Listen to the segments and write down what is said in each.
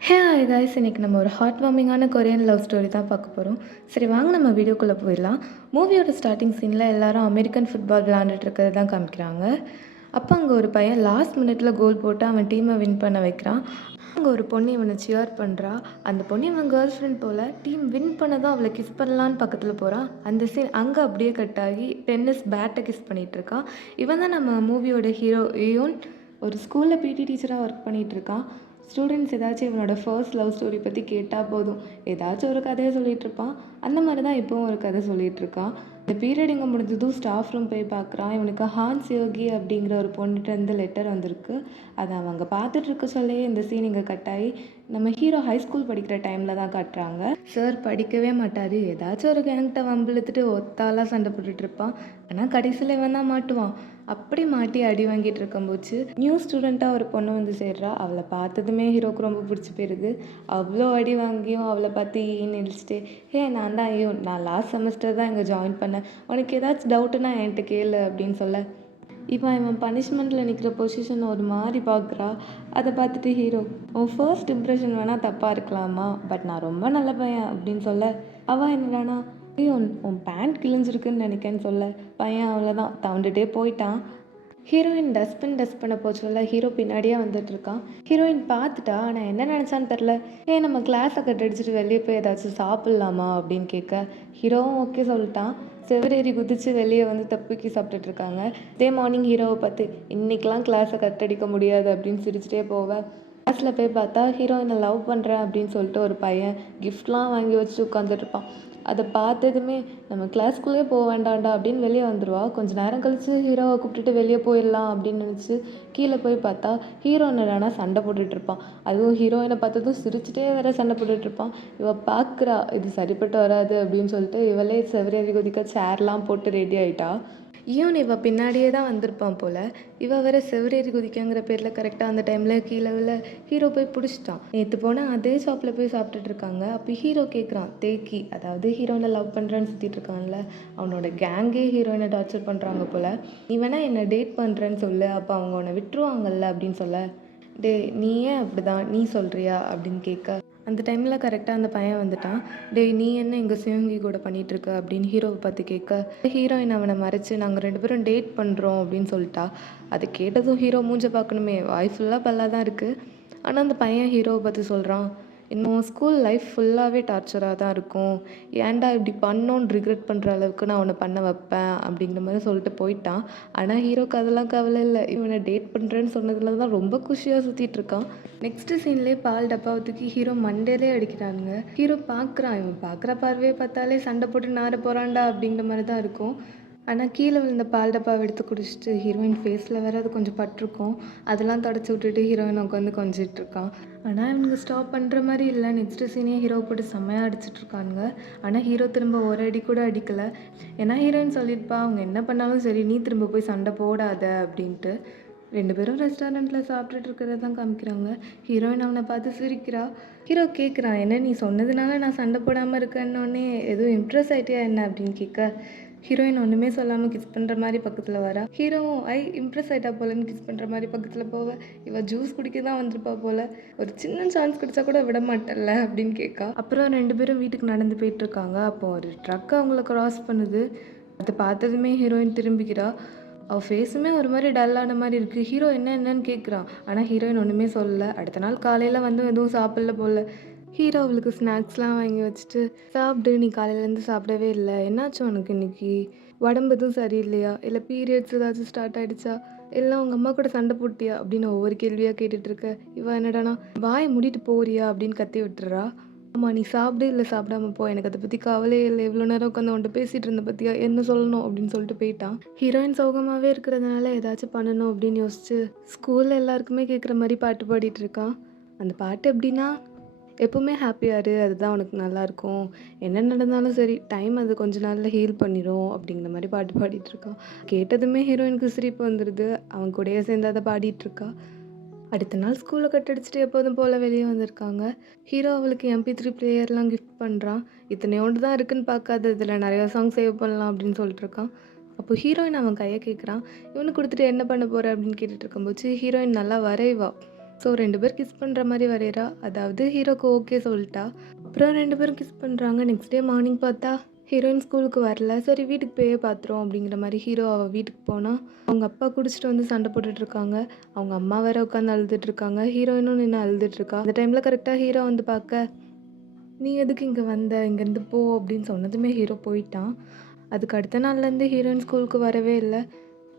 Hi guys, இன்னைக்கு நம்ம ஒரு ஹார்ட் வார்மிங்கான கொரியன் லவ் ஸ்டோரி தான் பார்க்க போகிறோம். சரி வாங்க நம்ம வீடியோக்குள்ளே போயிடலாம். மூவியோட ஸ்டார்டிங் சீனில் எல்லாரும் அமெரிக்கன் ஃபுட்பால் விளையாண்டுட்டு இருக்கிறது தான் காமிக்கிறாங்க. அப்போ அங்கே ஒரு பையன் லாஸ்ட் மினிட்ல கோல் போட்டு அவன் டீமை வின் பண்ண வைக்கிறான். அங்கே ஒரு பொண்ணு இவனை சியர் பண்ணுறா. அந்த பொண்ணு இவன் கேர்ள் ஃப்ரெண்ட் போல் டீம் வின் பண்ணதும் அவளை கிஸ் பண்ணலான்னு பக்கத்தில் போகிறான். அந்த சீன் அங்கே அப்படியே கட் ஆகி டென்னிஸ் பேட்டை கிஸ் பண்ணிகிட்டு இருக்கான். இவன் தான் நம்ம மூவியோட ஹீரோ யோன். ஒரு ஸ்கூலில் பிடி டீச்சராக ஒர்க் பண்ணிகிட்டு இருக்கான். ஸ்டூடெண்ட்ஸ் ஏதாச்சும் இவனோட ஃபர்ஸ்ட் லவ் ஸ்டோரி பற்றி கேட்டால் போதும் ஏதாச்சும் ஒரு கதையை சொல்லிகிட்டு இருப்பான். அந்த மாதிரி தான் இப்போவும் ஒரு கதை சொல்லிகிட்டு இருக்கான். இந்த பீரியட் இங்கே முடிஞ்சதும் ஸ்டாஃப் ரூம் போய் பார்க்குறான். இவனுக்கு ஹான்ஸ் யோகி அப்படிங்கிற ஒரு பொண்ணுகிட்டேருந்து லெட்டர் வந்திருக்கு. அதை அவங்க பார்த்துட்டு இருக்க சொல்லையே இந்த சீன் இங்கே கட் ஆகி நம்ம ஹீரோ ஹை ஸ்கூல் படிக்கிற டைமில் தான் காட்டுறாங்க. சார் படிக்கவே மாட்டார். ஏதாச்சும் ஒரு கேங்கிட்ட வம்பிழுத்துட்டு ஒத்தாலாம் சண்டை போட்டுட்டு இருப்பான். ஆனால் கடைசியில் இவன் தான் மாட்டுவான். அப்படி மாட்டி அடி வாங்கிட்டு இருக்கும்போது நியூ ஸ்டூடெண்ட்டாக ஒரு பொண்ணு வந்து சேர்றா. அவளை பார்த்ததுமே ஹீரோக்கு ரொம்ப பிடிச்சி போயிடுது. அவ்வளோ அடி வாங்கியும் அவளை பார்த்து ஈன்னு இழிச்சிட்டு, நான் தான் ஐயோ நான் லாஸ்ட் செமஸ்டர் தான் இங்கே ஜாயின் பண்ணேன், உனக்கு ஏதாச்சும் டவுட்டுன்னா என்கிட்ட கேளு அப்படின்னு சொல்ல இவன் பனிஷ்மெண்ட்டில் நிற்கிற பொசிஷன் ஒரு மாதிரி பார்க்குறா. அதை பார்த்துட்டு ஹீரோ, உன் ஃபர்ஸ்ட் இம்ப்ரெஷன் வேணால் தப்பாக இருக்கலாமா, பட் நான் ரொம்ப நல்ல பையன் அப்படின்னு சொல்ல அவள் என்னடானா, ஐயோ உன் பேண்ட் கிழிஞ்சிருக்குன்னு நினைக்கேன்னு சொல்ல பையன் அவ்வளோதான் தவண்டுட்டே போயிட்டான். ஹீரோயின் டஸ்ட் பண்ண போச்சோல்ல, ஹீரோ பின்னாடியே வந்துட்டுருக்கான். ஹீரோயின் பார்த்துட்டா. ஆனால் என்ன நினச்சான்னு தெரில. நம்ம கிளாஸை கட்டடிச்சிட்டு வெளியே போய் ஏதாச்சும் சாப்பிட்லாமா அப்படின்னு கேட்க ஹீரோவும் ஓகே சொல்லிட்டான். செவரேறி குதித்து வெளியே வந்து தப்பிக்கி சாப்பிட்டுட்ருக்காங்க. இதே மார்னிங் ஹீரோவை பார்த்து இன்றைக்கெலாம் கிளாஸை கட்டடிக்க முடியாது அப்படின்னு சிரிச்சிட்டே போவேன். கிளாஸில் போய் பார்த்தா ஹீரோயினை லவ் பண்ணுறேன் அப்படின்னு சொல்லிட்டு ஒரு பையன் கிஃப்ட்லாம் வாங்கி வச்சுட்டு உட்காந்துட்ருப்பான். அதை பார்த்ததுமே நம்ம கிளாஸ்க்குள்ளே போக வேண்டாண்டா அப்படின்னு வெளியே வந்துடுவா. கொஞ்சம் நேரம் கழித்து ஹீரோவை கூப்பிட்டுட்டு வெளியே போயிடலாம் அப்படின்னு நினச்சி கீழே போய் பார்த்தா ஹீரோயின் என்னன்னா சண்டை போட்டுட்ருப்பான். அதுவும் ஹீரோயினை பார்த்ததும் சிரிச்சுட்டே வேற சண்டை போட்டுட்ருப்பான். இவள் பார்க்குறா இது சரிப்பட்டு வராது அப்படின்னு சொல்லிட்டு இவளே செவரேறி குதிக்க சேர்லாம் போட்டு ரெடி ஆகிட்டா. இவ பின்னாடியே தான் வந்திருப்பான் போல். வேற செவரேறி குதிக்கங்கிற பேரில் கரெக்டாக அந்த டைமில் கீழே ஹீரோ போய் பிடிச்சிட்டான். நேற்று போனால் அதே ஷாப்பில் போய் சாப்பிட்டுட்டு இருக்காங்க. அப்போ ஹீரோ கேட்குறான், தேக்கி அதாவது ஹீரோயினை லவ் பண்ணுறேன்னு சுற்றிட்டு இருக்கான்ல, அவனோட கேங்கே ஹீரோயினை டார்ச்சர் பண்ணுறாங்க போல். நீ வேணா என்னை டேட் பண்ணுறேன்னு சொல்லு, அப்போ அவங்க உன்னை விட்டுருவாங்கல்ல அப்படின்னு சொல்ல, நீ ஏன் அப்படிதான் நீ சொல்கிறியா அப்படின்னு கேட்க அந்த டைமில் கரெக்டாக அந்த பையன் வந்துட்டான். நீ என்ன எங்கள் சிவங்கி கூட பண்ணிகிட்ருக்க அப்படின்னு ஹீரோவை பார்த்து கேட்க ஹீரோயின் அவனை மறைச்சு நாங்கள் 2 பேரும் டேட் பண்ணுறோம் அப்படின்னு சொல்லிட்டா. அதை கேட்டதும் ஹீரோ மூஞ்ச பார்க்கணுமே, வாய் ஃபுல்லாக பல்லாக தான் இருக்குது. ஆனால் அந்த பையன் ஹீரோவை பார்த்து சொல்கிறான், இன்னும் ஸ்கூல் லைஃப் ஃபுல்லாகவே டார்ச்சராக தான் இருக்கும், ஏன்டா இப்படி பண்ணோன்னு ரிக்ரெட் பண்ணுற அளவுக்கு நான் உன்னை பண்ண வைப்பேன் அப்படிங்கிற மாதிரி சொல்லிட்டு போயிட்டான். ஆனால் ஹீரோக்கு அதெல்லாம் கவலை இல்லை. இவனை டேட் பண்ணுறேன்னு சொன்னதுல தான் ரொம்ப குஷியாக சுற்றிட்டு இருக்கான். நெக்ஸ்ட்டு சீன்லேயே பால் டப்பாவத்துக்கு ஹீரோ மண்டேலே அடிக்கிறானுங்க. ஹீரோ பார்க்குறான். இவன் பார்க்குற பார்வையை பார்த்தாலே சண்டை போட்டு நார போகிறான்டா அப்படிங்கிற மாதிரி தான் இருக்கும். ஆனால் கீழே விழுந்த பால் டப்பாவை எடுத்து குடிச்சிட்டு ஹீரோயின் ஃபேஸில் வேறு அது கொஞ்சம் பட்டிருக்கும். அதெல்லாம் தொடச்சி விட்டுட்டு ஹீரோயின் உட்காந்து கொஞ்சிட்ருக்கான். ஆனால் இவனுக்கு ஸ்டாப் பண்ணுற மாதிரி இல்லை. நெக்ஸ்ட்டு சீனே ஹீரோ போட்டு செம்மையாக அடிச்சிட்ருக்கானுங்க. ஆனால் ஹீரோ திரும்ப ஒரு அடி கூட அடிக்கலை. ஏன்னா ஹீரோயின் சொல்லியிருப்பா, அவங்க என்ன பண்ணாலும் சரி நீ திரும்ப போய் சண்டை போடாத அப்படின்ட்டு. 2 பேரும் ரெஸ்டாரண்ட்டில் சாப்பிட்டுட்டு இருக்கிறத தான் காமிக்கிறாங்க. ஹீரோயின் அவனை பார்த்து சிரிக்கிறா. ஹீரோ கேட்குறான், என்ன நீ சொன்னதுனால நான் சண்டை போடாமல் இருக்கேன்னொன்னே எதுவும் இம்ப்ரெஸ் ஆகிட்டியா என்ன அப்படின்னு கேட்க ஹீரோயின் ஒன்றுமே சொல்லாமல் கிஸ் பண்ணுற மாதிரி பக்கத்தில் வரா. ஹீரோவும் இம்ப்ரெஸ் ஆகிட்டா போலன்னு கிஸ் பண்ணுற மாதிரி பக்கத்தில் போவ. இவள் ஜூஸ் குடிக்க தான் வந்திருப்பா போல், ஒரு சின்ன சான்ஸ் கிடச்சா கூட விட மாட்டேன்ல அப்படின்னு கேட்கா. அப்புறம் 2 பேரும் வீட்டுக்கு நடந்து போயிட்டுருக்காங்க. அப்போ ஒரு ட்ரக் அவங்கள க்ராஸ் பண்ணுது. அதை பார்த்ததுமே ஹீரோயின் திரும்பிக்கிறா. அவள் ஃபேஸுமே ஒரு மாதிரி டல்லான மாதிரி இருக்குது. ஹீரோ என்னன்னு கேட்குறான். ஆனால் ஹீரோயின் ஒன்றுமே சொல்லலை. அடுத்த நாள் காலையில் வந்து எதுவும் சாப்பிடல போல். ஹீரோ அவளுக்கு ஸ்நாக்ஸ்லாம் வாங்கி வச்சுட்டு, சாப்பிடு, நீ காலையிலேருந்து சாப்பிடவே இல்லை, என்னாச்சும் உனக்கு இன்னைக்கு, உடம்பு எதுவும் சரியில்லையா, இல்லை பீரியட்ஸ் ஏதாச்சும் ஸ்டார்ட் ஆகிடுச்சா, இல்லை உங்கள் அம்மா கூட சண்டை போட்டியா அப்படின்னு ஒவ்வொரு கேள்வியாக கேட்டுட்ருக்க. இவன் என்னடானா வாயை மூடிட்டு போறியா அப்படின்னு கத்தி விட்டுறா. ஆமாம், நீ சாப்பிடு இல்லை சாப்பிடாம போ, எனக்கு அதை பற்றி கவலையே இல்லை, இவ்வளோ நேரம் உட்காந்து அவன்கிட்ட பேசிகிட்டு இருந்த பற்றியா, என்ன சொல்லணும் அப்படின்னு சொல்லிட்டு போயிட்டான். ஹீரோயின் சோகமாகவே இருக்கிறதுனால ஏதாச்சும் பண்ணணும் அப்படின்னு யோசிச்சு ஸ்கூலில் எல்லாருக்குமே கேட்குற மாதிரி பாட்டு பாடிட்டுருக்கான். அந்த பாட்டு எப்படின்னா, எப்போவுமே ஹாப்பியாரு, அதுதான் உனக்கு நல்லாயிருக்கும், என்ன நடந்தாலும் சரி டைம் அது கொஞ்ச நாளில் ஹீல் பண்ணிடும் அப்படிங்கிற மாதிரி பாட்டு பாடிட்டுருக்கான். கேட்டதுமே ஹீரோயினுக்கு சிரிப்பு வந்துடுது. அவன் கூடயே சேர்ந்து அதை பாடிட்டுருக்கா. அடுத்த நாள் ஸ்கூலில் கட்டடிச்சிட்டு எப்போதும் போல் வெளியே வந்திருக்காங்க. ஹீரோ அவளுக்கு MP3 பிளேயர்லாம் கிஃப்ட் பண்ணுறான். இத்தனையோண்டு தான் இருக்குன்னு பார்க்காத, இதில் நிறையா சாங் சேவ் பண்ணலாம் அப்படின்னு சொல்லிட்டுருக்கான். அப்போ ஹீரோயின் அவன் கையை கேட்குறான். இவனு கொடுத்துட்டு என்ன பண்ண போகிற அப்படின்னு கேட்டுட்டு இருக்கும்போது ஹீரோயின் நல்லா வரைவா. ஸோ 2 பேர் கிஸ் பண்ணுற மாதிரி வரைகிறா. அதாவது ஹீரோக்கு ஓகே சொல்லிட்டா. அப்புறம் 2 பேரும் கிஸ் பண்ணுறாங்க. நெக்ஸ்ட் டே மார்னிங் பார்த்தா ஹீரோயின் ஸ்கூலுக்கு வரல. சரி வீட்டுக்கு போயே பார்த்துரும் அப்படிங்கிற மாதிரி ஹீரோ அவள் வீட்டுக்கு போனால் அவங்க அப்பா குடிச்சிட்டு வந்து சண்டை போட்டுட்ருக்காங்க. அவங்க அம்மா வேற உட்காந்து அழுதுட்ருக்காங்க. ஹீரோயினும் நின்று அழுதுட்ருக்கா. அந்த டைமில் கரெக்டாக ஹீரோ வந்து பார்க்க, நீ எதுக்கு இங்கே வந்த, இங்கேருந்து போ அப்படின்னு சொன்னதுமே ஹீரோ போயிட்டான். அதுக்கு அடுத்த நாள்லேருந்து ஹீரோயின் ஸ்கூலுக்கு வரவே இல்லை.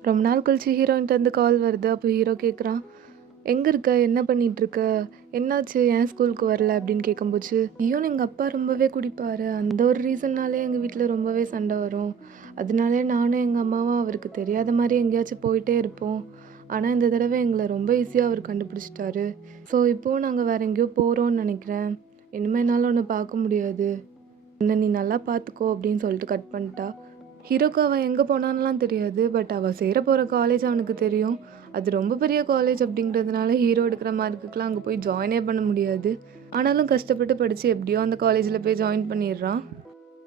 ரொம்ப நாள் கழிச்சு ஹீரோயின்ட்டு வந்து கால் வருது. அப்போ ஹீரோ கேட்குறான், எங்கே இருக்க, என்ன பண்ணிகிட்ருக்க, என்னாச்சு, ஏன் ஸ்கூலுக்கு வரல அப்படின்னு கேட்கும்போது, ஐயோன்னு எங்கள் அப்பா ரொம்பவே குடிப்பார், அந்த ஒரு ரீசன்னாலே எங்கள் வீட்டில் ரொம்பவே சண்டை வரும், அதனாலே நானும் எங்கள் அம்மாவும் அவருக்கு தெரியாத மாதிரி எங்கேயாச்சும் போயிட்டே இருப்போம். ஆனால் இந்த தடவை எங்களை ரொம்ப ஈஸியாக அவர் கண்டுபிடிச்சிட்டாரு. ஸோ இப்போவும் நாங்கள் வேறு எங்கேயோ போகிறோன்னு நினைக்கிறேன். இனிமேல் என்னால் உன்னை பார்க்க முடியாது, உன்னை நீ நல்லா பார்த்துக்கோ அப்படின்னு சொல்லிட்டு கட் பண்ணிட்டா. ஹீரோக்கு அவள் எங்கே போனான்லாம் தெரியாது. பட் அவள் சேர போகிற காலேஜ் அவனுக்கு தெரியும். அது ரொம்ப பெரிய காலேஜ் அப்படிங்கிறதுனால ஹீரோ எடுக்கிற மார்க்குக்கெலாம் அங்கே போய் ஜாயினே பண்ண முடியாது. ஆனாலும் கஷ்டப்பட்டு படித்து எப்படியோ அந்த காலேஜில் போய் ஜாயின் பண்ணிடுறான்.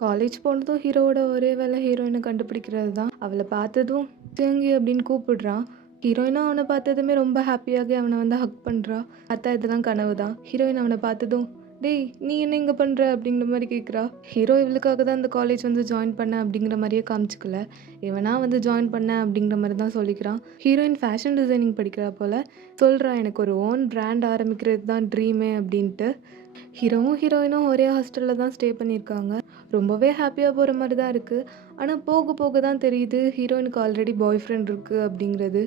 காலேஜ் போனதும் ஹீரோவோட ஒரே வேலை ஹீரோயினை கண்டுபிடிக்கிறது தான். அவளை பார்த்ததும் சிவங்கி அப்படின்னு கூப்பிடுறான். ஹீரோயினும் அவனை பார்த்ததுமே ரொம்ப ஹாப்பியாகி அவனை வந்து ஹக் பண்ணுறா. பார்த்தா இதெல்லாம் கனவு தான். ஹீரோயின் அவனை பார்த்ததும், டேய் நீ என்ன இங்கே பண்ணுற அப்படிங்கிற மாதிரி கேட்குறா. ஹீரோ இவளுக்காக தான் அந்த காலேஜ் வந்து ஜாயின் பண்ண அப்படிங்கிற மாதிரியே காமிச்சிக்கல. இவனா வந்து ஜாயின் பண்ண அப்படிங்கிற மாதிரி தான் சொல்லிக்கிறான். ஹீரோயின் ஃபேஷன் டிசைனிங் படிக்கிறா போல். சொல்கிறா, எனக்கு ஒரு ஓன் பிராண்ட் ஆரம்பிக்கிறது தான் ட்ரீமே அப்படின்ட்டு. ஹீரோவும் ஹீரோயினும் ஒரே ஹாஸ்டலில் தான் ஸ்டே பண்ணியிருக்காங்க. ரொம்பவே ஹாப்பியாக போகிற மாதிரி தான் இருக்குது. ஆனால் போக போக தான் தெரியுது ஹீரோயினுக்கு ஆல்ரெடி பாய் ஃப்ரெண்ட் இருக்குது அப்படிங்கிறது.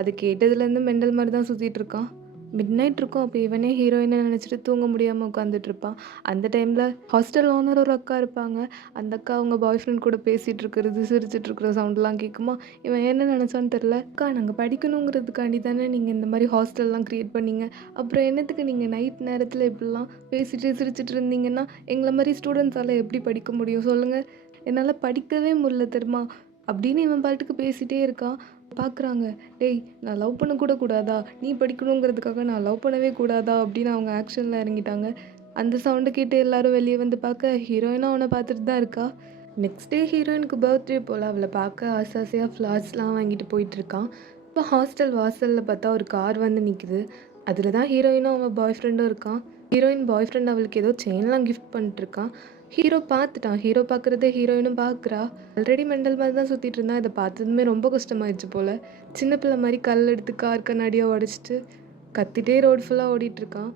அது கேட்டதுலேருந்து மெண்டல் மாதிரி தான் சுற்றிட்டு இருக்கான். மிட் நைட் இருக்கும். அப்போ இவனே ஹீரோயினை நினச்சிட்டு தூங்க முடியாமல் உட்காந்துட்ருப்பான். அந்த டைமில் ஹாஸ்டல் ஓனர் ஒரு அக்கா இருப்பாங்க. அந்த அக்கா அவங்க பாய் ஃப்ரெண்ட் கூட பேசிகிட்டு இருக்கிறது, சிரிச்சிட்டு இருக்கிற சவுண்ட்லாம் கேட்குமா. இவன் என்ன நினச்சான்னு தெரில. அக்கா, நாங்கள் படிக்கணுங்கிறதுக்காண்டி தானே நீங்கள் இந்த மாதிரி ஹாஸ்டல்லாம் க்ரியேட் பண்ணீங்க, அப்புறம் என்னத்துக்கு நீங்கள் நைட் நேரத்தில் இப்படிலாம் பேசிட்டு சிரிச்சிட்டு இருந்தீங்கன்னா எங்களை மாதிரி ஸ்டூடெண்ட்ஸால் எப்படி படிக்க முடியும் சொல்லுங்கள், என்னால் படிக்கவே முடியல தெரியுமா அப்படின்னு இவன் பாட்டுக்கு பேசிகிட்டே இருக்கான். பார்க்குறாங்க, டேய் நான் லவ் பண்ணக்கூட கூடாதா, நீ படிக்கணுங்கிறதுக்காக நான் லவ் பண்ணவே கூடாதா அப்படின்னு அவங்க ஆக்ஷனில் இறங்கிட்டாங்க. அந்த சவுண்டு கேட்டு எல்லாரும் வெளியே வந்து பார்க்க ஹீரோயினும் அவனை பார்த்துட்டு தான் இருக்கா. நெக்ஸ்ட் டே ஹீரோயினுக்கு பர்த்டே போல் அவளை பார்க்க ஆசையாக ஃப்ளார்ஸ்லாம் வாங்கிட்டு போயிட்டுருக்கான். இப்போ ஹாஸ்டல் வாசலில் பார்த்தா ஒரு கார் வந்து நிற்குது. அதில் தான் ஹீரோயினும் அவன் பாய் ஃப்ரெண்டும் இருக்கான். ஹீரோயின் பாய் ஃப்ரெண்ட் அவளுக்கு ஏதோ செயின்லாம் கிஃப்ட் பண்ணிட்டுருக்கான். ஹீரோ பார்த்துட்டான். ஹீரோ பார்க்குறதே ஹீரோயினும் பார்க்குறா. ஆல்ரெடி மெண்டல் மாதிரி தான் சுற்றிட்டு இருந்தான். இதை பார்த்ததுமே ரொம்ப கஷ்டமாயிடுச்சு போல். சின்ன பிள்ளை மாதிரி கல் எடுத்து கார் கண்ணாடியாக உடச்சிட்டு கத்திட்டே ரோடு ஃபுல்லாக ஓடிட்டுருக்கான்.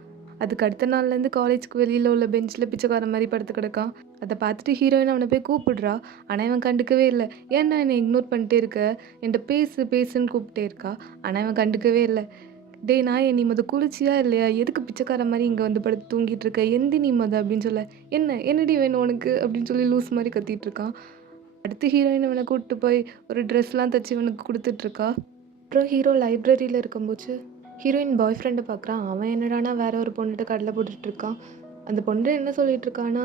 அதுக்கு அடுத்த நாள்லேருந்து காலேஜுக்கு வெளியில் உள்ள பெஞ்சில் பிச்சைக்கார மாதிரி படுத்து கிடக்கான். அதை பார்த்துட்டு ஹீரோயின் அவனை போய் கூப்பிடுறா. ஆனால் இவன் கண்டுக்கவே இல்லை. ஏன்னா என்னை இக்னோர் பண்ணிட்டே இருக்க, என்கிட்ட பேசுன்னு கூப்பிட்டே இருக்கா. ஆனால் இவன் கண்டுக்கவே இல்லை. டேய் நாயே, நீ குளிச்சியா இல்லையா, எதுக்கு பிச்சைக்கார மாதிரி இங்கே வந்து படுத்து தூங்கிட்டு இருக்க, எந்தி நீ அப்படின்னு சொல்ல, என்னடி வேணும் உனக்கு அப்படின்னு சொல்லி லூஸ் மாதிரி கத்திட்டு இருக்கான். அடுத்து ஹீரோயின் இவனை கூப்பிட்டு போய் ஒரு ட்ரெஸ்லாம் தைச்சி இவனுக்கு கொடுத்துட்ருக்கா. அப்புறம் ஹீரோ லைப்ரரியில் இருக்கும்போது ஹீரோயின் பாய் ஃப்ரெண்டை பார்க்குறான். அவன் என்னடானா வேற ஒரு பொண்ணுகிட்ட கடலை போட்டுட்ருக்கான். அந்த பொண்ணு என்ன சொல்லிட்டு இருக்கான்னா,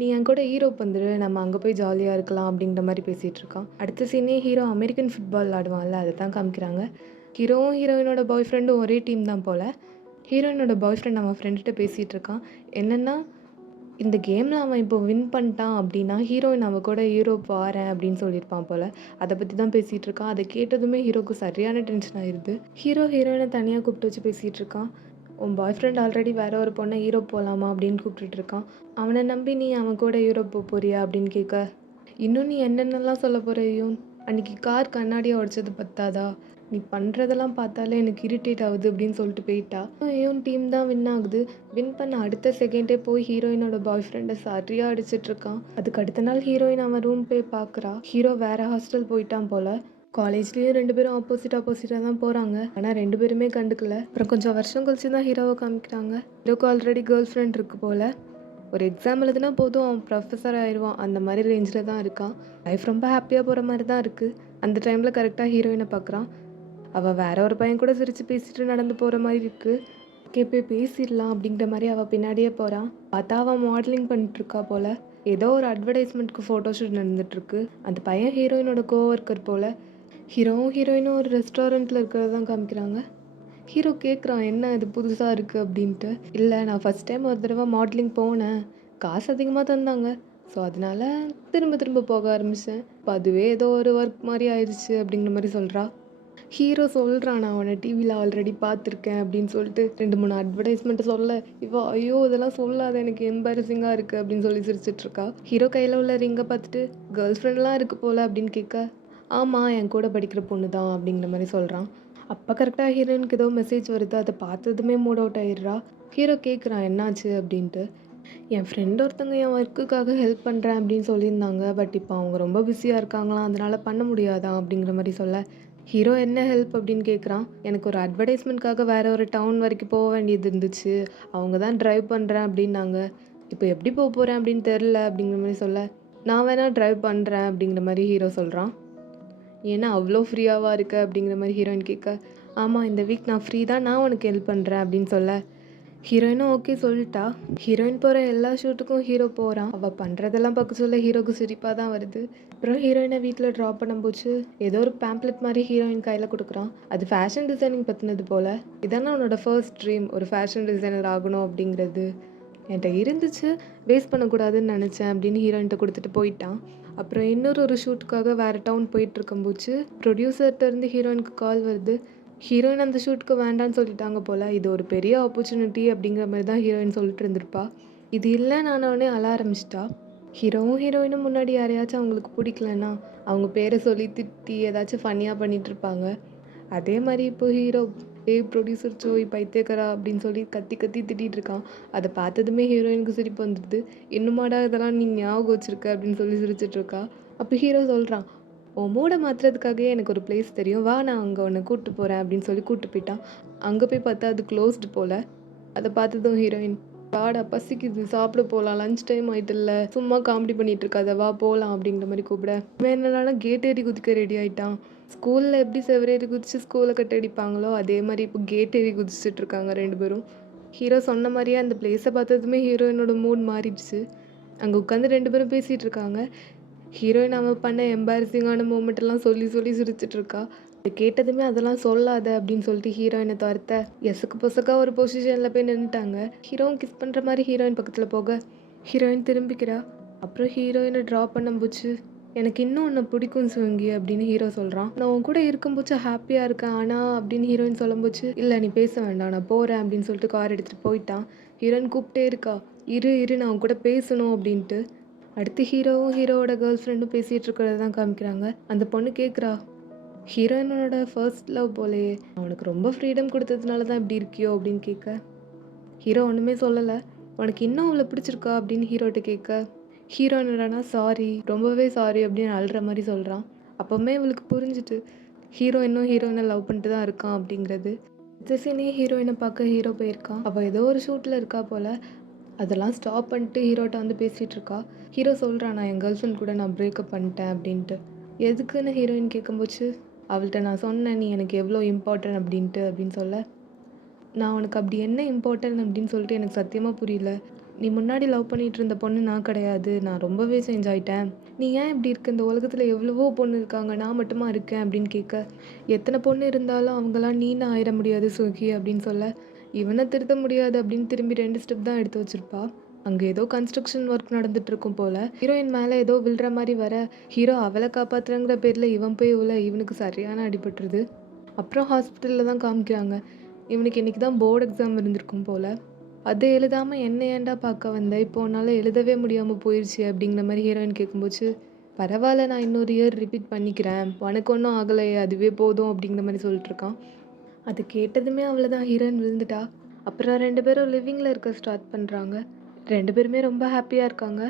நீ என் கூட ஈரோப் வந்துடு, நம்ம அங்கே போய் ஜாலியாக இருக்கலாம் அப்படிங்கிற மாதிரி பேசிகிட்டு இருக்கான். அடுத்த சீனே ஹீரோ அமெரிக்கன் ஃபுட்பால் விளாடுவான்ல, அதை தான் காமிக்கிறாங்க. ஹீரோவும் ஹீரோயினோட பாய் ஃப்ரெண்டும் ஒரே டீம் தான் போல். ஹீரோயினோட பாய் ஃப்ரெண்ட் அவன் ஃப்ரெண்ட்கிட்ட பேசிகிட்டு இருக்கான். என்னென்னா, இந்த கேமில் அவன் இப்போ வின் பண்ணிட்டான் அப்படின்னா ஹீரோயின் அவன் கூட யூரோப் வாரேன் அப்படின்னு சொல்லியிருப்பான் போல். அதை பற்றி தான் பேசிகிட்டு இருக்கான். அதை கேட்டதுமே ஹீரோக்கு சரியான டென்ஷன் ஆயிடுது. ஹீரோயினை தனியாக கூப்பிட்டு வச்சு பேசிகிட்டு இருக்கான். உன் பாய் ஃப்ரெண்ட் ஆல்ரெடி வேற ஒரு பொண்ணை யூரோப் போகலாமா அப்படின்னு கூப்பிட்டுட்டு இருக்கான். அவனை நம்பி நீ அவன் கூட யூரோப் போக போறியா அப்படின்னு கேட்க, இன்னும் நீ என்னென்னலாம் சொல்ல போகிறையும், அன்றைக்கி கார் கண்ணாடியாக உடைச்சது பத்தாதா, நீ பண்ணுறதெல்லாம் பார்த்தாலே எனக்கு இரிட்டேட் ஆகுது அப்படின்னு சொல்லிட்டு போயிட்டா. ஏன் டீம் தான் வின் ஆகுது. வின் பண்ண அடுத்த செகண்டே போய் ஹீரோயினோட பாய் ஃப்ரெண்டை சரியாக அடிச்சிட்ருக்கான். அதுக்கு அடுத்த நாள் ஹீரோயின் அவன் ரூம் போய் பார்க்குறா. ஹீரோ வேறு ஹாஸ்டல் போயிட்டான் போல். காலேஜ்லேயும் 2 பேரும் ஆப்போசிட்டாக தான் போகிறாங்க. ஆனால் 2 பேருமே கண்டுக்கல. அப்புறம் கொஞ்சம் வருஷம் கழிச்சு தான் ஹீரோவை காமிக்கிறாங்க. ஹீரோக்கு ஆல்ரெடி கேர்ள் ஃப்ரெண்ட் இருக்குது போல். ஒரு எக்ஸாம் எழுதுனா போதும் அவன் ப்ரொஃபஸர் ஆயிடுவான், அந்த மாதிரி ரேஞ்சில் தான் இருக்கான். லைஃப் ரொம்ப ஹாப்பியாக போகிற மாதிரி தான் இருக்குது. அந்த டைமில் கரெக்டாக ஹீரோயினை பார்க்குறான். அவள் வேற ஒரு பையன் கூட சிரித்து பேசிட்டு நடந்து போகிற மாதிரி இருக்குது. போய் பேசிடலாம் அப்படிங்கிற மாதிரி அவள் பின்னாடியே போகிறான். பார்த்தா அவன் மாடலிங் பண்ணிட்டுருக்கா போல். ஏதோ ஒரு அட்வர்டைஸ்மெண்ட்க்கு ஃபோட்டோஷூட் நடந்துகிட்ருக்கு. அந்த பையன் ஹீரோயினோட கோவர்க்கர் போல். ஹீரோவும் ஹீரோயினும் ஒரு ரெஸ்டாரண்ட்டில் இருக்கிறது தான் காமிக்கிறாங்க. ஹீரோ கேட்குறான், என்ன இது புதுசாக இருக்குது அப்படின்ட்டு. இல்லை, நான் ஃபஸ்ட் டைம் ஒரு தடவை மாடலிங் போனேன், காசு அதிகமாக தந்தாங்க, ஸோ அதனால் திரும்ப போக ஆரம்பித்தேன். இப்போ அதுவே ஏதோ ஒரு ஒர்க் மாதிரி ஆயிடுச்சு அப்படிங்கிற மாதிரி சொல்கிறா. ஹீரோ சொல்கிறான், நான் அவனை டிவியில் ஆல்ரெடி பார்த்துருக்கேன் அப்படின்னு சொல்லிட்டு 2 3 அட்வர்டைஸ்மெண்ட்டு சொல்ல, இவ ஐயோ இதெல்லாம் சொல்லாத எனக்கு எம்பாரசிங்காக இருக்குது அப்படின்னு சொல்லி சிரிச்சிட்ருக்கா. ஹீரோ கையில் உள்ள ரிங்கை பார்த்துட்டு கேர்ள் ஃப்ரெண்ட்லாம் இருக்குது போல் அப்படின்னு கேட்க, ஆமாம் என் கூட படிக்கிற பொண்ணு தான் அப்படிங்கிற மாதிரி சொல்கிறான். அப்போ கரெக்டாக ஹீரோயினுக்கு ஏதோ மெசேஜ் வருது. அதை பார்த்ததுமே மூட் அவுட் ஆயிடுறா. ஹீரோ கேட்குறான் என்னாச்சு அப்படின்ட்டு. என் ஃப்ரெண்ட் ஒருத்தவங்க என் ஒர்க்குக்காக ஹெல்ப் பண்ணுறேன் அப்படின்னு சொல்லியிருந்தாங்க. பட் இப்போ அவங்க ரொம்ப பிஸியாக இருக்காங்களாம், அதனால் பண்ண முடியாதான் அப்படிங்கிற மாதிரி சொல்ல, ஹீரோ என்ன ஹெல்ப் அப்படின்னு கேட்குறான். எனக்கு ஒரு அட்வர்டைஸ்மெண்ட்காக வேறு ஒரு டவுன் வரைக்கும் போக வேண்டியது இருந்துச்சு. அவங்க தான் ட்ரைவ் பண்ணுறேன் அப்படின்னாங்க. இப்போ எப்படி போக போகிறேன் அப்படின்னு தெரில அப்படிங்கிற மாதிரி சொல்ல, நான் வேணால் ட்ரைவ் பண்ணுறேன் அப்படிங்கிற மாதிரி ஹீரோ சொல்கிறான். ஏன்னா அவ்வளோ ஃப்ரீயாவாக இருக்க அப்படிங்கிற மாதிரி ஹீரோயின் கேட்க, ஆமாம் இந்த வீக் நான் ஃப்ரீ தான், நான் உனக்கு ஹெல்ப் பண்ணுறேன் அப்படின்னு சொல்ல, ஹீரோயினும் ஓகே சொல்லிட்டா. ஹீரோயின் போகிற எல்லா ஷூட்டுக்கும் ஹீரோ போகிறான். அவள் பண்ணுறதெல்லாம் பார்க்க சொல்ல ஹீரோக்கு சிரிப்பாக தான் வருது. அப்புறம் ஹீரோயினை வீட்டில் ட்ராப் பண்ண போச்சு. ஏதோ ஒரு பேம்ப்ளெட் மாதிரி ஹீரோயின் கையில் கொடுக்குறான். அது ஃபேஷன் டிசைனிங் பற்றினது போல். இதானே உன்னோட ஃபர்ஸ்ட் ட்ரீம், ஒரு ஃபேஷன் டிசைனர் ஆகணும் அப்படிங்கிறது. என்கிட்ட இருந்துச்சு, வேஸ்ட் பண்ணக்கூடாதுன்னு நினச்சேன் அப்படின்னு ஹீரோயின்கிட்ட கொடுத்துட்டு போயிட்டான். அப்புறம் இன்னொரு ஷூட்டுக்காக வேறு டவுன் போயிட்டுருக்கும்போச்சு ப்ரொடியூசர்கிட்டருந்து ஹீரோயினுக்கு கால் வருது. ஹீரோயின் அந்த ஷூட்டுக்கு வேண்டான்னு சொல்லிட்டாங்க போல். இது ஒரு பெரிய ஆப்பர்ச்சுனிட்டி அப்படிங்கிற மாதிரி தான் ஹீரோயின் சொல்லிட்டு இருந்திருப்பா. இது இல்லை நானே அழ ஆரம்பிச்சிட்டா. ஹீரோவும் ஹீரோயினும் முன்னாடி யாரையாச்சும் அவங்களுக்கு பிடிக்கலன்னா அவங்க பேரை சொல்லி திட்டி ஏதாச்சும் ஃபன்னியாக பண்ணிகிட்ருப்பாங்க. அதே மாதிரி இப்போ ஹீரோ ப்ரொடியூசர் சோய் பைத்தியக்காரா அப்படின்னு சொல்லி கத்தி கத்தி திட்டிகிட்டு இருக்கான். அதை பார்த்ததுமே ஹீரோயினுக்கு சிரிப்பு வந்துடுது. இன்னுமாடா இதெல்லாம் நீ ஞாபகம் வச்சுருக்க அப்படின்னு சொல்லி சிரிச்சிட்ருக்கா. அப்போ ஹீரோ சொல்கிறான், உன் மூடை மாற்றுறதுக்காகவே எனக்கு ஒரு பிளேஸ் தெரியும், வா நான் அங்கே உன்னை கூப்பிட்டு போகிறேன் அப்படின்னு சொல்லி கூப்பிட்டு போயிட்டான். அங்கே போய் பார்த்தா அது க்ளோஸ்டு போல். அதை பார்த்ததும் ஹீரோயின், வாடா பசிக்குது சாப்பிட போகலாம், லஞ்ச் டைம் ஆகிட்டுல்ல, சும்மா காமெடி பண்ணிகிட்டு இருக்காத வா போகலாம் அப்படிங்கிற மாதிரி கூப்பிட, என்னடானா கேட் ஏறி குதிக்க ரெடி ஆகிட்டான். ஸ்கூலில் எப்படி செவரேறி குதிச்சு ஸ்கூலை கட்ட அடிப்பாங்களோ அதே மாதிரி இப்போ கேட் ஏறி குதிச்சுட்டு இருக்காங்க 2 பேரும். ஹீரோ சொன்ன மாதிரியே அந்த பிளேஸை பார்த்ததுமே ஹீரோயினோட மூட் மாறிடுச்சு. அங்கே உட்காந்து 2 பேரும் பேசிகிட்டு இருக்காங்க. ஹீரோயின் அவன் பண்ண எம்பாரசிங்கான மூமெண்ட்டெல்லாம் சொல்லி சொல்லி சிரிச்சிட்ருக்கா. அதை கேட்டதுமே அதெல்லாம் சொல்லாத அப்படின்னு சொல்லிட்டு ஹீரோயினை துரத்த எசக்கு பொசக்கா ஒரு பொசிஷனில் போய் நின்றுட்டாங்க. ஹீரோவும் கிஸ் பண்ணுற மாதிரி ஹீரோயின் பக்கத்தில் போக ஹீரோயின் திரும்பிக்கிறா. அப்புறம் ஹீரோயினை ட்ரா பண்ண போச்சு. எனக்கு இன்னும் உன்னை பிடிக்கும் சுவங்கி அப்படின்னு ஹீரோ சொல்கிறான். நான் உன் கூட இருக்கும்போது ஹாப்பியாக இருக்கேன் ஆனால் அப்படின்னு ஹீரோயின் சொல்லும்போது, இல்லை நீ பேச வேண்டாம் நான் போகிறேன் அப்படின்னு சொல்லிட்டு கார் எடுத்துகிட்டு போயிட்டான். ஹீரோயின் கூப்பிட்டே இருக்கா, இரு இரு நான் உன் கூட பேசணும் அப்படின்ட்டு. அடுத்து ஹீரோவும் ஹீரோவோட கேர்ள் ஃப்ரெண்டும் பேசிகிட்டு இருக்கிறத தான் காமிக்கிறாங்க. அந்த பொண்ணு கேட்குறா, ஹீரோயினோட ஃபர்ஸ்ட் லவ் போலையே, அவனுக்கு ரொம்ப ஃப்ரீடம் கொடுத்ததுனால தான் இப்படி இருக்கியோ அப்படின்னு கேட்க, ஹீரோ ஒன்றுமே சொல்லலை. உனக்கு இன்னும் அவளை பிடிச்சிருக்கா அப்படின்னு ஹீரோட்ட கேட்க, ஹீரோயினானா சாரி ரொம்பவே சாரி அப்படின்னு அழுற மாதிரி சொல்கிறான். அப்போவுமே இவளுக்கு புரிஞ்சுட்டு ஹீரோ இன்னும் ஹீரோயினை லவ் பண்ணிட்டு தான் இருக்கான் அப்படிங்கிறது. ஜெசினே ஹீரோயினை பார்க்க ஹீரோ போயிருக்கான். அவள் ஏதோ ஒரு ஷூட்டில் இருக்கா போல். அதெல்லாம் ஸ்டாப் பண்ணிட்டு ஹீரோட்ட வந்து பேசிகிட்டு இருக்கா. ஹீரோ சொல்கிறான், நான் என் கேர்ள் ஃப்ரெண்ட் கூட நான் பிரேக்கப் பண்ணிட்டேன் அப்படின்ட்டு. எதுக்குன்னு ஹீரோயின் கேட்கும்போது, அவள்கிட்ட நான் சொன்னேன் நீ எனக்கு எவ்வளோ இம்பார்ட்டன்ட் அப்படின்ட்டு அப்படின்னு சொல்ல, நான் உனக்கு அப்படி என்ன இம்பார்ட்டன்ட் அப்படின்னு சொல்லிட்டு எனக்கு சத்தியமாக புரியல. நீ முன்னாடி லவ் பண்ணிகிட்டு இருந்த பொண்ணு நான் கிடையாது, நான் ரொம்பவே சேஞ்ச் ஆகிட்டேன். நீ ஏன் இப்படி இருக்க, இந்த உலகத்தில் எவ்வளவோ பொண்ணு இருக்காங்க, நான் மட்டுமா இருக்கேன் அப்படின்னு கேட்க, எத்தனை பொண்ணு இருந்தாலும் அவங்களாம் நீன்னு ஆயிட முடியாது சுகி அப்படின்னு சொல்ல, இவனை திருத்த முடியாது அப்படின்னு திரும்பி 2 ஸ்டெப் தான் எடுத்து வச்சுருப்பா. அங்கே ஏதோ கன்ஸ்ட்ரக்ஷன் ஒர்க் நடந்துட்டு இருக்கும் போல். ஹீரோயின் மேலே ஏதோ விழுற மாதிரி வர, ஹீரோ அவளை காப்பாற்றுறங்கிற பேரில் இவன் போய் இவனுக்கு சரியான அடிபட்டுருது. அப்புறம் ஹாஸ்பிட்டலில் தான் காமிக்கிறாங்க. இவனுக்கு இன்றைக்கி தான் போர்டு எக்ஸாம் இருந்திருக்கும் போல். அதை எழுதாமல் என்ன ஏன்டா பார்க்க வந்தேன், இப்போ உன்னால் எழுதவே முடியாமல் போயிடுச்சு அப்படிங்கிற மாதிரி ஹீரோயின் கேட்கும்போது, பரவாயில்ல நான் இன்னொரு இயர் ரிப்பீட் பண்ணிக்கிறேன், உனக்கு ஒன்றும் ஆகலையே அதுவே போதும் அப்படிங்கிற மாதிரி சொல்லிட்டு இருக்கான். அது கேட்டதுமே அவ்வளோதான், ஹீரோயின் விழுந்துட்டா. அப்புறம் 2 பேரும் லிவிங்கில் இருக்க ஸ்டார்ட் பண்ணுறாங்க. 2 பேருமே ரொம்ப ஹாப்பியாக இருக்காங்க.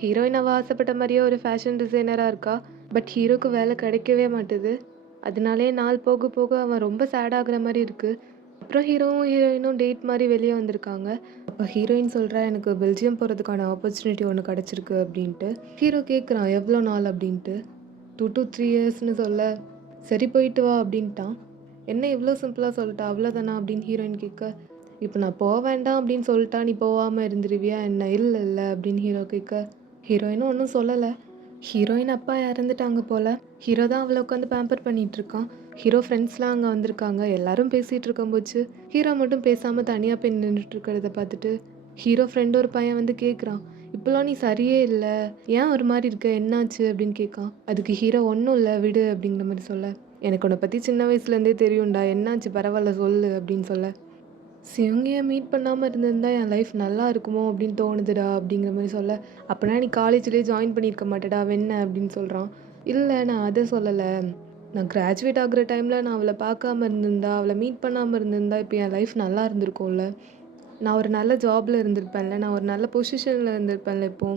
ஹீரோயின் அவள் ஆசைப்பட்ட மாதிரியே ஒரு ஃபேஷன் டிசைனராக இருக்கா. பட் ஹீரோக்கு வேலை கிடைக்கவே மாட்டுது. அதனாலே நாள் போக போக அவன் ரொம்ப சேட் ஆகுற மாதிரி இருக்குது. அப்புறம் ஹீரோவும் ஹீரோயினும் டேட் மாதிரி வெளியே வந்திருக்காங்க. அப்போ ஹீரோயின் சொல்கிறா, எனக்கு பெல்ஜியம் போகிறதுக்கான ஆப்பர்ச்சுனிட்டி ஒன்று கிடச்சிருக்கு அப்படின்ட்டு. ஹீரோ கேட்குறான் எவ்வளோ நாள் அப்படின்ட்டு. 2 to 3 இயர்ஸ்னு சொல்ல, சரி போயிட்டு வா அப்படின்ட்டான். என்ன இவ்வளோ சிம்பிளாக சொல்லிட்டா, அவ்வளோதானா அப்படின்னு ஹீரோயின் கேட்க, இப்போ நான் போக வேண்டாம் அப்படின்னு சொல்லிட்டா நீ போகாமல் இருந்துருவியா என்ன, இல்லை இல்லை அப்படின்னு ஹீரோ கேட்க, ஹீரோயினும் ஒன்றும் சொல்லலை. ஹீரோயின் அப்பா இறந்துட்டாங்க போல். ஹீரோ தான் அவளை உட்காந்து பேம்பர் பண்ணிகிட்ருக்கான். ஹீரோ ஃப்ரெண்ட்ஸ்லாம் அங்கே வந்திருக்காங்க. எல்லாரும் பேசிகிட்டு இருக்கும்போது ஹீரோ மட்டும் பேசாமல் தனியாக போய் நின்றுட்டுருக்கிறத பார்த்துட்டு ஹீரோ ஃப்ரெண்டு ஒரு பையன் வந்து கேட்குறான், இப்போலாம் நீ சரியே இல்லை, ஏன் ஒரு மாதிரி இருக்க, என்னாச்சு அப்படின்னு கேட்கான். அதுக்கு ஹீரோ ஒன்றும் இல்லை விடு அப்படிங்கிற மாதிரி சொல்ல, எனக்கு உன்னை பற்றி சின்ன வயசுலேருந்தே தெரியும்டா, என்னாச்சு பரவாயில்ல சொல்லு அப்படின்னு சொல்ல, சிவங்கியை மீட் பண்ணாமல் இருந்திருந்தா என் லைஃப் நல்லா இருக்குமோ அப்படின்னு தோணுதுடா அப்படிங்கிற மாதிரி சொல்ல, அப்போனா நீ காலேஜ்லேயே ஜாயின் பண்ணியிருக்க மாட்டேடா வெண்ண அப்படின்னு சொல்கிறான். இல்லை நான் அதை சொல்லலை, நான் கிராஜுவேட் ஆகுற டைமில் நான் அவளை பார்க்காம இருந்திருந்தா, அவளை மீட் பண்ணாமல் இருந்திருந்தா இப்போ என் லைஃப் நல்லா இருந்திருக்கும்ல, நான் ஒரு நல்ல ஜாபில் இருந்திருப்பேன்ல, நான் ஒரு நல்ல பொசிஷனில் இருந்திருப்பேன்ல, இப்போ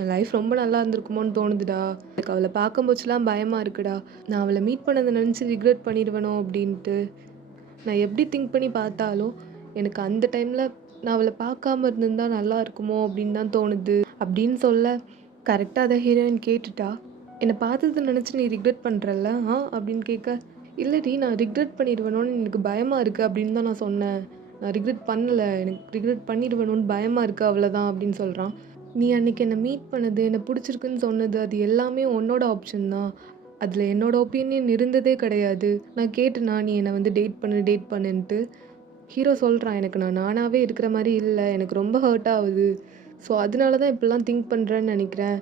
என் லைஃப் ரொம்ப நல்லா இருந்திருக்குமோன்னு தோணுதுடா, எனக்கு அவளை பார்க்கும்போதுலாம் பயமாக இருக்குடா, நான் அவளை மீட் பண்ணதை நினச்சி ரிக்ரெட் பண்ணிடுவேனோ அப்படின்ட்டு. நான் எப்படி திங்க் பண்ணி பார்த்தாலும் எனக்கு அந்த டைமில் நான் அவளை பார்க்காம இருந்திருந்தா நல்லா இருக்குமோ அப்படின்னு தான் தோணுது அப்படின்னு சொல்ல, கரெக்டாக அதை ஹீரோயின் கேட்டுட்டா. என்னை பார்த்ததை நினச்சி நீ ரிக்ரெட் பண்ணுறல்ல அப்படின்னு கேட்க, இல்லடி நான் ரிக்ரெட் பண்ணிடுவேணும்னு எனக்கு பயமாக இருக்குது அப்படின்னு தான் நான் சொன்னேன், நான் ரிக்ரெட் பண்ணலை, எனக்கு ரிக்ரெட் பண்ணிடுவேணும்னு பயமாக இருக்குது அவ்வளோதான் அப்படின்னு சொல்கிறான். நீ அன்றைக்கி என்னை மீட் பண்ணது, என்னை பிடிச்சிருக்குன்னு சொன்னது, அது எல்லாமே உன்னோட ஆப்ஷன் தான், அதில் என்னோட ஒப்பீனியன் இருந்ததே கிடையாது. நான் கேட்டேனா நீ என்னை வந்து டேட் பண்ணுன்ட்டு. ஹீரோ சொல்கிறான், எனக்கு நான் நானாகவே இருக்கிற மாதிரி இல்லை, எனக்கு ரொம்ப ஹர்ட் ஆகுது, ஸோ அதனால தான் இப்படிலாம் திங்க் பண்ணுறேன்னு நினைக்கிறேன்,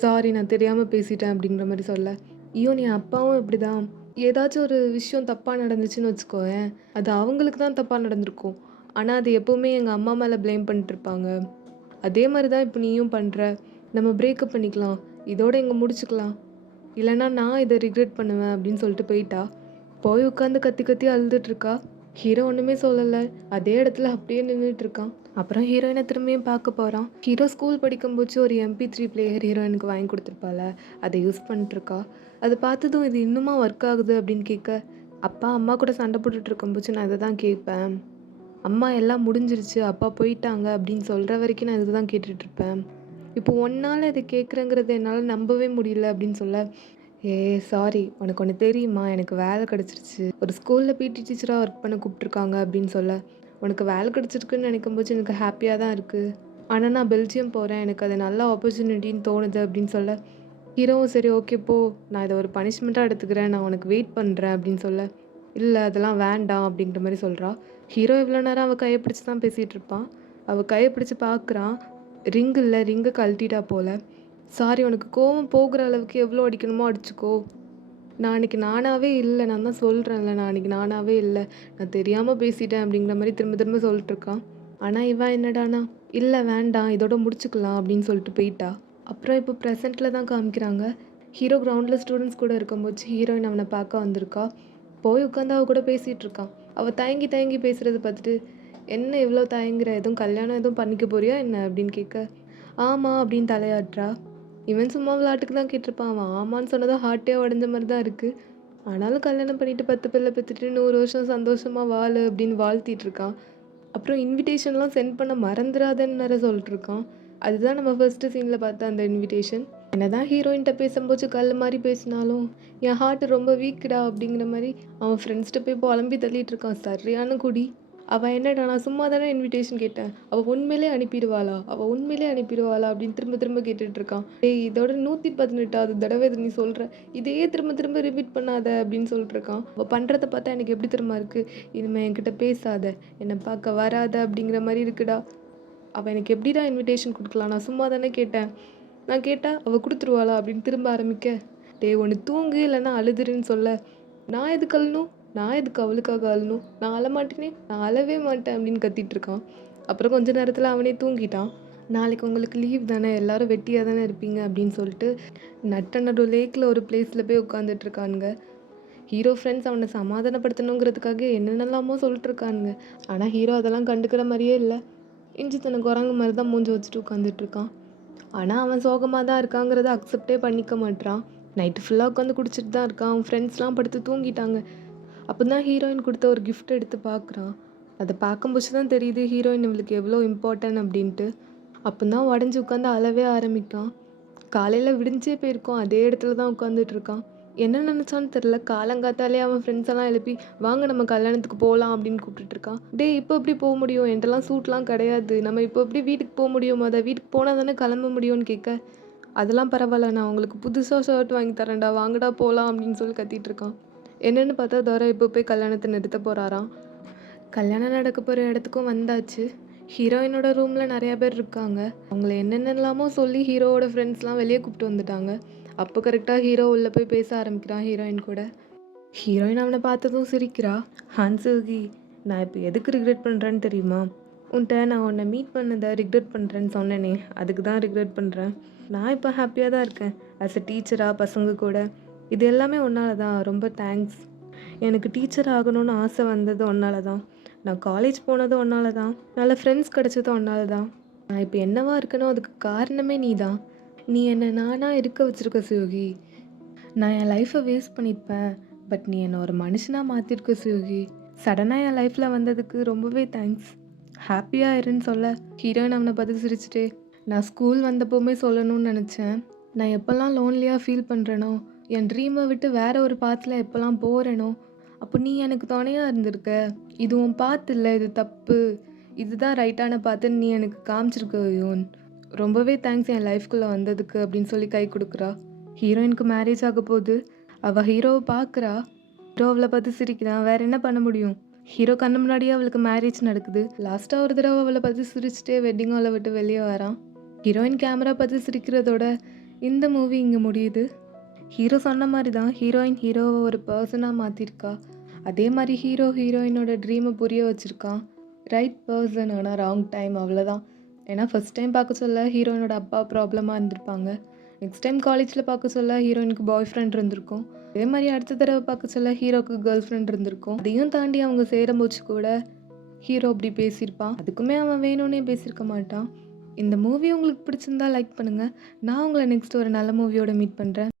சாரி நான் தெரியாமல் பேசிட்டேன் அப்படிங்கிற மாதிரி சொல்ல, ஐயோ நீ அப்பாவும் இப்படி தான், ஏதாச்சும் ஒரு விஷயம் தப்பாக நடந்துச்சுன்னு வச்சுக்கோயேன், அது அவங்களுக்கு தான் தப்பாக நடந்திருக்கும், ஆனால் அது எப்போவுமே எங்கள் அம்மா மேலே ப்ளேம் பண்ணிட்டுருப்பாங்க, அதே மாதிரி தான் இப்போ நீயும் பண்ணுற, நம்ம பிரேக்கப் பண்ணிக்கலாம், இதோட இங்கே முடிச்சுக்கலாம், இல்லைனா நான் இதை ரிக்ரெட் பண்ணுவேன் அப்படின்னு சொல்லிட்டு போயிட்டா. போய் உட்காந்து கத்தி கத்தி அழுதுட்ருக்கா. ஹீரோ ஒன்றுமே சொல்லலை, அதே இடத்துல அப்படியே நின்றுட்டுருக்கான். அப்புறம் ஹீரோயினை திரும்பியும் பார்க்க போகிறான். ஹீரோ ஸ்கூல் படிக்கும்போது ஒரு MP3 பிளேயர் ஹீரோயினுக்கு வாங்கி கொடுத்துருப்பால, அதை யூஸ் பண்ணிட்டுருக்கா. அதை பார்த்ததும் இது இன்னுமா ஒர்க் ஆகுது அப்படின்னு கேட்க, அப்பா அம்மா கூட சண்டை போட்டுட்டு இருக்கும்போது நான் இதை தான் கேட்பேன், அம்மா எல்லாம் முடிஞ்சிருச்சு அப்பா போயிட்டாங்க அப்படின்னு சொல்கிற வரைக்கும் நான் இதை தான் கேட்டுட்ருப்பேன், இப்போ ஒன்றால் இதை கேட்குறேங்கிறது என்னால் நம்பவே முடியல அப்படின்னு சொல்ல, சாரி உனக்கு ஒன்று தெரியுமா, எனக்கு வேலை கிடச்சிருச்சு, ஒரு ஸ்கூலில் PT டீச்சராக ஒர்க் பண்ண கூப்பிட்ருக்காங்க அப்படின்னு சொல்ல, உனக்கு வேலை கிடச்சிருக்குன்னு நினைக்கும்போது எனக்கு ஹாப்பியாக தான் இருக்குது, ஆனால் நான் பெல்ஜியம் போகிறேன், எனக்கு அது நல்ல ஆப்பர்ச்சுனிட்டின்னு தோணுது அப்படின்னு சொல்ல, ஹீரோவும் சரி ஓகே போ, நான் இதை ஒரு பனிஷ்மெண்ட்டாக எடுத்துக்கிறேன், நான் உனக்கு வெயிட் பண்ணுறேன் அப்படின்னு சொல்ல, இல்லை அதெல்லாம் வேண்டாம் அப்படிங்கிற மாதிரி சொல்கிறா. ஹீரோ இவ்வளோ நேரம் அவள் கையை பிடிச்சி தான் பேசிகிட்டு இருப்பான். அவள் கையை பிடிச்சி பார்க்குறான், ரிங் இல்லை, ரிங்கை கழட்டிட்டா போல். சாரி உனக்கு கோவம் போகிற அளவுக்கு எவ்வளோ அடிக்கணுமோ அடிச்சுக்கோ, நான் அன்றைக்கி நானாகவே இல்லை, நான் தான் சொல்கிறேன்ல நான் அன்றைக்கி நானாகவே இல்லை, நான் தெரியாமல் பேசிட்டேன் அப்படிங்கிற மாதிரி திரும்ப திரும்ப சொல்லிட்டுருக்கான். ஆனால் இவன் என்னடானா, இல்லை வேண்டாம் இதோட முடிச்சுக்கலாம் அப்படின்னு சொல்லிட்டு போயிட்டா. அப்புறம் இப்போ ப்ரெசென்ட்டில் தான் காமிக்கிறாங்க. ஹீரோ கிரவுண்டில் ஸ்டூடெண்ட்ஸ் கூட இருக்கும்போது ஹீரோயின் அவனை பார்க்க வந்திருக்கா. போய் உட்காந்து அவள் கூட பேசிகிட்டு இருக்கான். அவள் தயங்கி தயங்கி பேசுகிறத பார்த்துட்டு, என்ன இவ்வளோ தயங்குற, எதுவும் கல்யாணம் எதுவும் பண்ணிக்க போறியா என்ன அப்படின்னு கேட்க, ஆமாம் அப்படின்னு தலையாட்டுறா. இவன் சும்மா விளையாட்டுக்கு தான் கேட்டிருப்பான், அவன் ஆமான்னு சொன்னதும் ஹார்ட்டே உடஞ்ச மாதிரி தான் இருக்குது. ஆனாலும் கல்யாணம் பண்ணிவிட்டு 10 பிள்ளை பெற்றுட்டு 100 வருஷம் சந்தோஷமாக வாழு அப்படின்னு வாழ்த்திட்டு இருக்கான். அப்புறம் இன்விடேஷன்லாம் சென்ட் பண்ண மறந்துடாதன்னு வேற சொல்லிட்டுருக்கான். அதுதான் நம்ம ஃபர்ஸ்ட்டு சீனில் பார்த்த அந்த இன்விடேஷன். என்னதான் ஹீரோயின்கிட்ட பேசும்போது கல் மாதிரி பேசினாலும் என் ஹார்ட் ரொம்ப வீக்குடா அப்படிங்கிற மாதிரி அவன் ஃப்ரெண்ட்ஸ்கிட்ட போய் புலம்பி தள்ளிட்டு இருக்கான். சரியான குடி. அவள் என்னடா நான் சும்மா தானே இன்விடேஷன் கேட்டேன், அவள் உண்மையிலே அனுப்பிடுவாளா அப்படின்னு திரும்ப திரும்ப கேட்டுட்ருக்கான். டேய் இதோட 118வது தடவை இதை நீ சொல்கிற, இதையே திரும்ப திரும்ப ரிப்பீட் பண்ணாத அப்படின்னு சொல்லிட்டுருக்கான். அவள் பண்ணுறதை பார்த்தா எனக்கு எப்படி திரும்ப இருக்குது, இனிமேல் என்கிட்ட பேசாத, என்னை பார்க்க வராத அப்படிங்கிற மாதிரி இருக்குடா. அவள் எனக்கு எப்படிடா இன்விடேஷன் கொடுக்கலாம், நான் சும்மா தானே கேட்டேன், நான் கேட்டால் அவள் கொடுத்துருவாளா அப்படின்னு திரும்ப ஆரம்பிக்க, டேய் ஒன்று தூங்கு இல்லைன்னா அழுதுருன்னு சொல்ல, நான் எதுக்கு அழணும், நான் எதுக்கு அவளுக்காக அழணும், நான் அழமாட்டேனே, நான் அழவே மாட்டேன் அப்படின்னு கத்திட்டுருக்கான். அப்புறம் கொஞ்ச நேரத்தில் அவனே தூங்கிட்டான். நாளைக்கு உங்களுக்கு லீவ் தானே, எல்லோரும் வெட்டியாக தானே இருப்பீங்க அப்படின்னு சொல்லிட்டு நடு லேக்கில் ஒரு பிளேஸில் போய் உட்காந்துட்ருக்கானுங்க. ஹீரோ ஃப்ரெண்ட்ஸ் அவனை சமாதானப்படுத்தணுங்கிறதுக்காக என்னென்னலாமோ சொல்லிட்டுருக்கானுங்க. ஆனால் ஹீரோ அதெல்லாம் கண்டுக்கிற மாதிரியே இல்லை. இஞ்சி தன்னை குரங்கு மாதிரி தான் மூஞ்சி வச்சுட்டு உட்காந்துட்ருக்கான். ஆனால் அவன் சோகமாக தான் இருக்காங்கிறத அக்செப்டே பண்ணிக்க மாட்டான். நைட்டு ஃபுல்லாக உட்காந்து குடிச்சிட்டு தான் இருக்கான். அவன் ஃப்ரெண்ட்ஸ்லாம் படுத்து தூங்கிட்டாங்க. அப்போ தான் ஹீரோயின் கொடுத்த ஒரு கிஃப்ட் எடுத்து பார்க்குறான். அதை பார்க்கும்போது தான் தெரியுது ஹீரோயின் இவளுக்கு எவ்வளோ இம்பார்ட்டன்ட் அப்படின்ட்டு. அப்போ தான் உடஞ்சி உட்காந்து அழவே ஆரம்பிக்கான். காலையில் விடிஞ்சே போயிருக்கோம், அதே இடத்துல தான் உட்காந்துட்ருக்கான். என்ன நினச்சான்னு தெரில, காலங்காத்தாலே அவன் ஃப்ரெண்ட்ஸ் எல்லாம் எழுப்பி வாங்க நம்ம கல்யாணத்துக்கு போகலாம் அப்படின்னு கூப்பிட்டுட்ருக்கான். டே இப்போ எப்படி போக முடியும், என்கிட்டலாம் சூட்லாம் கிடையாது, நம்ம இப்போ எப்படி வீட்டுக்கு போக முடியும், அதை வீட்டுக்கு போனால் தானே கிளம்ப முடியும்னு கேட்க, அதெல்லாம் பரவாயில்ல நான் உங்களுக்கு புதுசாக ஷர்ட் வாங்கி தரேன்டா வாங்கடா போகலாம் அப்படின்னு சொல்லி கத்திகிட்ருக்கான். என்னென்னு பார்த்தா தோரா இப்போ போய் கல்யாணத்தை நிறுத்த போகிறாராம். கல்யாணம் நடக்க போகிற இடத்துக்கும் வந்தாச்சு. ஹீரோயினோட ரூமில் நிறையா பேர் இருக்காங்க. அவங்கள என்னென்னலாமோ சொல்லி ஹீரோவோட ஃப்ரெண்ட்ஸ்லாம் வெளியே கூப்பிட்டு வந்துட்டாங்க. அப்போ கரெக்டாக ஹீரோ உள்ளே போய் பேச ஆரம்பிக்கிறான் ஹீரோயின் கூட. ஹீரோயின் அவனை பார்த்ததும் சிரிக்கிறா. ஹான்சோகி, நான் இப்போ எதுக்கு ரிக்ரெட் பண்ணுறேன்னு தெரியுமா? உன்கிட்ட நான் உன்னை மீட் பண்ணதை ரிக்ரெட் பண்ணுறேன்னு சொன்னேனே, அதுக்கு தான் ரிக்ரெட் பண்ணுறேன். நான் இப்போ ஹாப்பியாக தான் இருக்கேன் ஆஸ் அ டீச்சராக பசங்க கூட. இது எல்லாமே உன்னால தான். ரொம்ப தேங்க்ஸ். எனக்கு டீச்சர் ஆகணும்னு ஆசை வந்தது உன்னால தான். நான் காலேஜ் போனது உன்னால தான். நல்ல ஃப்ரெண்ட்ஸ் கிடைச்சது உன்னால தான். நான் இப்போ என்னவா இருக்கனோ அதுக்கு காரணமே நீ தான். நீ என்னை நானாக இருக்க வச்சிருக்க சுயோகி. நான் என் லைஃப்பை வேஸ்ட் பண்ணியிருப்பேன், பட் நீ என்னை ஒரு மனுஷனாக மாற்றிருக்க சுயோகி. சடனாக என் லைஃப்பில் வந்ததுக்கு ரொம்பவே தேங்க்ஸ். ஹாப்பியாக இருன்னு சொல்ல ஹீரோயின் அவனை பார்த்து சிரிச்சிட்டே, நான் ஸ்கூல் வந்தப்போவுமே சொல்லணும்னு நினச்சேன். நான் எப்போல்லாம் லோன்லியாக ஃபீல் பண்ணுறேனோ, என் ட்ரீமை விட்டு வேற ஒரு பாத்தில் எப்போல்லாம் போகிறேனோ, அப்போ நீ எனக்கு துணையாக இருந்திருக்க. இது உன் பாத்து இல்லை, இது தப்பு, இதுதான் ரைட்டான பாத்துன்னு நீ எனக்கு காமிச்சிருக்க யோன். ரொம்பவே தேங்க்ஸ் என் லைஃப்குள்ளே வந்ததுக்கு அப்படின்னு சொல்லி கை கொடுக்குறா. ஹீரோயினுக்கு மேரேஜ் ஆக போகுது. அவள் ஹீரோவை பார்க்குறா. ஹீரோ அவளை பார்த்து சிரிக்கிறான். வேற என்ன பண்ண முடியும்? ஹீரோ கண்ணு முன்னாடியே அவளுக்கு மேரேஜ் நடக்குது. லாஸ்ட்டாக ஒரு தடவை அவளை பார்த்து சிரிச்சுட்டே வெட்டிங் ஹாலை விட்டு வெளியே வரான். ஹீரோயின் கேமரா பார்த்து சிரிக்கிறதோட இந்த மூவி இங்கே முடியுது. ஹீரோ சொன்ன மாதிரி தான் ஹீரோயின் ஹீரோவை ஒரு பர்சனாக மாற்றிருக்கா. அதே மாதிரி ஹீரோ ஹீரோயினோட ட்ரீமை புரிய வச்சுருக்கான். ரைட் பர்சன், ஆனால் ராங் டைம், அவ்வளோதான். ஏன்னா ஃபஸ்ட் டைம் பார்க்க சொல்ல ஹீரோயினோட அப்பா ப்ராப்ளமாக இருந்திருப்பாங்க. நெக்ஸ்ட் டைம் காலேஜில் பார்க்க சொல்ல ஹீரோயினுக்கு பாய் ஃப்ரெண்ட் இருந்திருக்கும். அதே மாதிரி அடுத்த தடவை பார்க்க சொல்ல ஹீரோக்கு கேர்ள் ஃப்ரெண்ட் இருந்திருக்கும். அதையும் தாண்டி அவங்க சேரும்போது கூட ஹீரோ அப்படி பேசியிருப்பான். அதுக்குமே அவன் வேணும்னே பேசியிருக்க மாட்டான். இந்த மூவி உங்களுக்கு பிடிச்சிருந்தா லைக் பண்ணுங்கள். நான் உங்களை நெக்ஸ்ட் ஒரு நல்ல மூவியோட மீட் பண்ணுறேன்.